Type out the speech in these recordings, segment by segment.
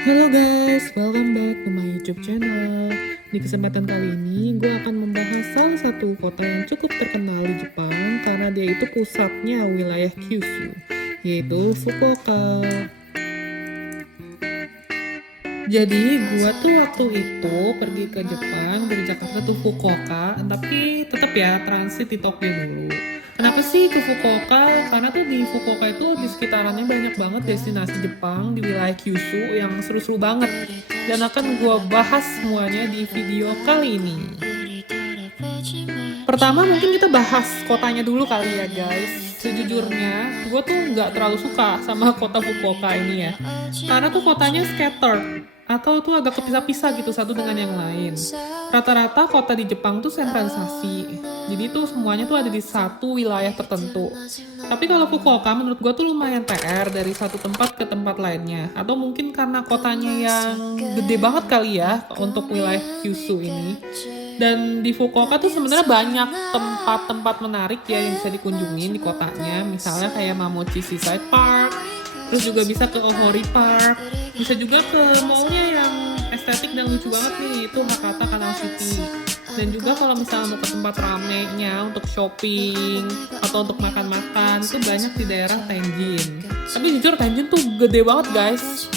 Halo guys, welcome back to my YouTube channel. Di kesempatan kali ini, gue akan membahas salah satu kota yang cukup terkenal di Jepang karena dia itu pusatnya wilayah Kyushu, yaitu Fukuoka. Jadi, gue tuh waktu itu pergi ke Jepang dari Jakarta tuh Fukuoka, tapi tetap ya transit di Tokyo dulu. Kenapa sih ke Fukuoka? Karena tuh di Fukuoka itu di sekitarannya banyak banget destinasi Jepang di wilayah Kyushu yang seru-seru banget. Dan akan gue bahas semuanya di video kali ini. Pertama mungkin kita bahas kotanya dulu kali ya guys. Sejujurnya, gue tuh nggak terlalu suka sama kota Fukuoka ini ya. Karena tuh kotanya scattered, atau tuh agak kepisah-pisah gitu satu dengan yang lain. Rata-rata kota di Jepang tuh sentralisasi. Jadi tuh semuanya tuh ada di satu wilayah tertentu. Tapi kalau Fukuoka menurut gue tuh lumayan PR dari satu tempat ke tempat lainnya. Atau mungkin karena kotanya yang gede banget kali ya untuk wilayah Kyushu ini. Dan di Fukuoka tuh sebenarnya banyak tempat-tempat menarik ya yang bisa dikunjungi di kotanya. Misalnya kayak Mamochi Seaside Park, terus juga bisa ke Ohori Park, bisa juga ke mallnya yang estetik dan lucu banget nih, itu Hakata Canal City. Dan juga kalau misalnya mau ke tempat ramenya untuk shopping atau untuk makan-makan, itu banyak di daerah Tenjin. Tapi jujur Tenjin tuh gede banget guys.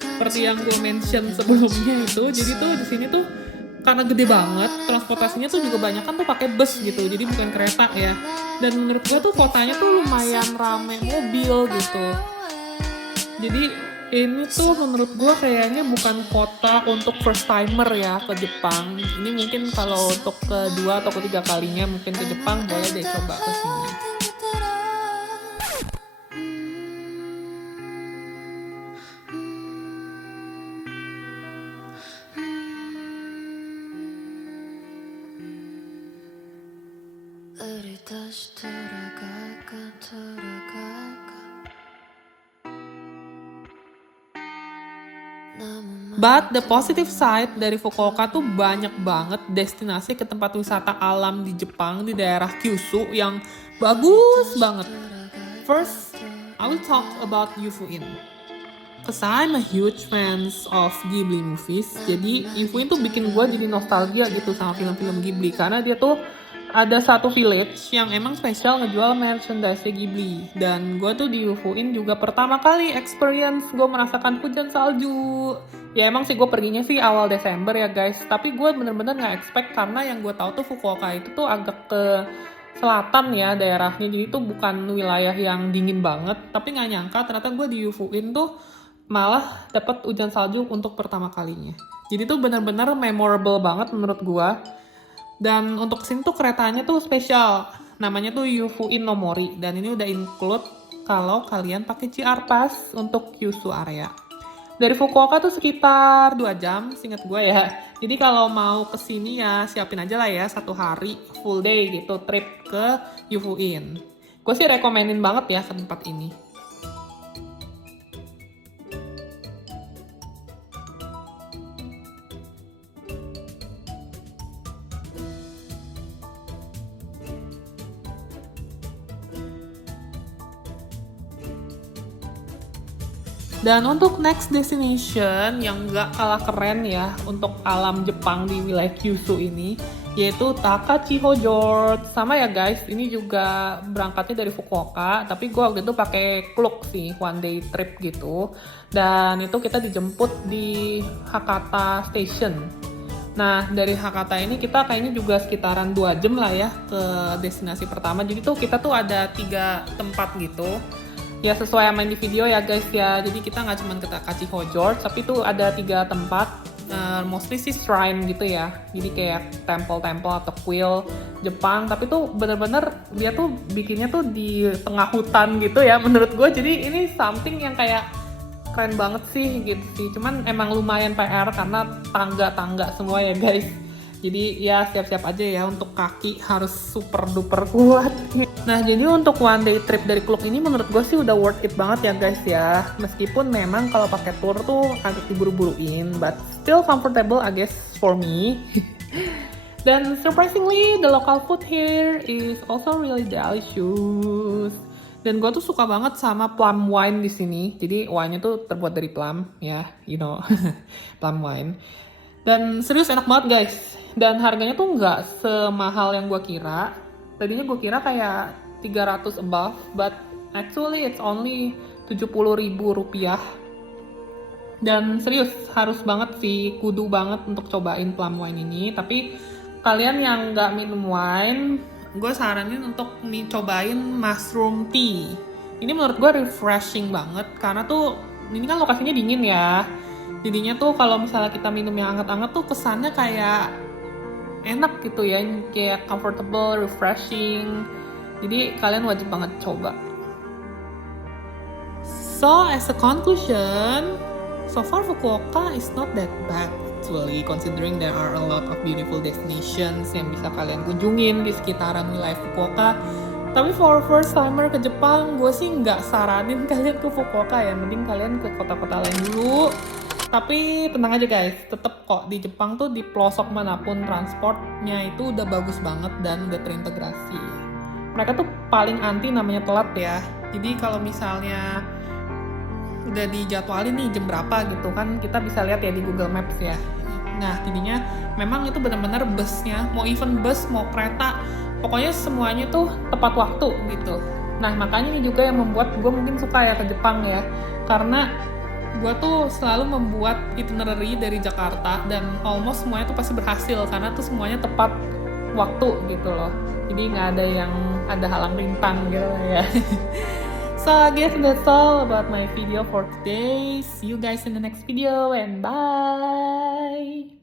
Seperti yang gue mention sebelumnya itu, jadi tuh di sini tuh karena gede banget, transportasinya tuh juga banyak kan tuh pakai bus gitu, jadi bukan kereta ya. Dan menurut gue tuh kotanya tuh lumayan rame mobil gitu. Jadi ini tuh menurut gue kayaknya bukan kota untuk first timer ya ke Jepang. Ini mungkin kalau untuk kedua atau ketiga kalinya mungkin ke Jepang, boleh deh coba ke sini. But the positive side dari Fukuoka tuh banyak banget destinasi ke tempat wisata alam di Jepang di daerah Kyushu yang bagus banget. First, I will talk about Yufuin. Cause I'm a huge fans of Ghibli movies. Jadi Yufuin tuh bikin gue jadi nostalgia gitu sama film-film Ghibli karena dia tuh ada satu village yang emang spesial ngejual merchandise Ghibli. Dan gue tuh di Yufuin juga pertama kali experience gue merasakan hujan salju. Ya emang sih gue perginya sih awal Desember ya guys. Tapi gue bener-bener gak expect karena yang gue tahu tuh Fukuoka itu tuh agak ke selatan ya daerahnya. Jadi itu bukan wilayah yang dingin banget. Tapi gak nyangka ternyata gue di Yufuin tuh malah dapat hujan salju untuk pertama kalinya. Jadi tuh bener-bener memorable banget menurut gue. Dan untuk kesini tuh keretanya tuh spesial. Namanya tuh Yufuin no Mori. Dan ini udah include kalau kalian pakai JR Pass untuk Kyushu area. Dari Fukuoka tuh sekitar 2 jam, seingat gue ya. Jadi kalau mau kesini ya siapin aja lah ya 1 hari full day gitu trip ke Yufuin. Gue sih rekomenin banget ya ke tempat ini. Dan untuk next destination yang gak kalah keren ya untuk alam Jepang di wilayah Kyushu ini, yaitu Takachiho-Jort. Sama ya guys, ini juga berangkatnya dari Fukuoka, tapi gue waktu itu pakai Klook sih, one day trip gitu. Dan itu kita dijemput di Hakata Station. Nah, dari Hakata ini kita kayaknya juga sekitaran 2 jam lah ya ke destinasi pertama. Jadi tuh kita tuh ada 3 tempat gitu. Ya sesuai yang main di video ya guys ya. Jadi kita nggak cuma ke Takachiho-Jort, tapi tuh ada 3 tempat. Mostly sih shrine gitu ya. Jadi kayak temple-temple atau kuil Jepang. Tapi tuh bener-bener dia tuh bikinnya tuh di tengah hutan gitu ya menurut gue. Jadi ini something yang kayak keren banget sih gitu sih. Cuman emang lumayan PR karena tangga-tangga semua ya guys. Jadi ya siap-siap aja ya untuk kaki harus super duper kuat. Nah jadi untuk one day trip dari Klook ini menurut gue sih udah worth it banget ya guys ya. Meskipun memang kalau pakai tour tuh agak diburu-buruin, but still comfortable I guess for me. Dan surprisingly the local food here is also really delicious. Dan gue tuh suka banget sama plum wine di sini. Jadi wine-nya tuh terbuat dari plum, ya, you know, plum wine. Dan serius enak banget guys. Dan harganya tuh nggak semahal yang gue kira. Tadinya gue kira kayak 300 above, but actually it's only 70.000 rupiah. Dan serius, harus banget sih, kudu banget untuk cobain plum wine ini. Tapi kalian yang nggak minum wine, gue saranin untuk cobain mushroom tea. Ini menurut gue refreshing banget, karena tuh ini kan lokasinya dingin ya. Jadinya tuh kalau misalnya kita minum yang anget-anget tuh kesannya kayak enak gitu ya, kayak comfortable, refreshing. Jadi kalian wajib banget coba. So as a conclusion, so far Fukuoka is not that bad actually, considering there are a lot of beautiful destinations yang bisa kalian kunjungin di sekitaran wilayah Fukuoka. Tapi for first timer ke Jepang, gue sih nggak saranin kalian ke Fukuoka ya, mending kalian ke kota-kota lain dulu. Tapi tenang aja guys, tetep kok di Jepang tuh di pelosok manapun transportnya itu udah bagus banget dan udah terintegrasi. Mereka tuh paling anti namanya telat ya. Jadi kalau misalnya udah dijadwalin nih jam berapa gitu kan, kita bisa lihat ya di Google Maps ya. Nah jadinya memang itu benar-benar busnya, mau event bus, mau kereta, pokoknya semuanya tuh tepat waktu gitu. Nah makanya ini juga yang membuat gue mungkin suka ya ke Jepang ya, karena gue tuh selalu membuat itinerary dari Jakarta dan almost semuanya tuh pasti berhasil karena tuh semuanya tepat waktu gitu loh. Jadi nggak ada yang ada halang rintang gitu ya. So I guess that's all about my video for today. See you guys in the next video and bye!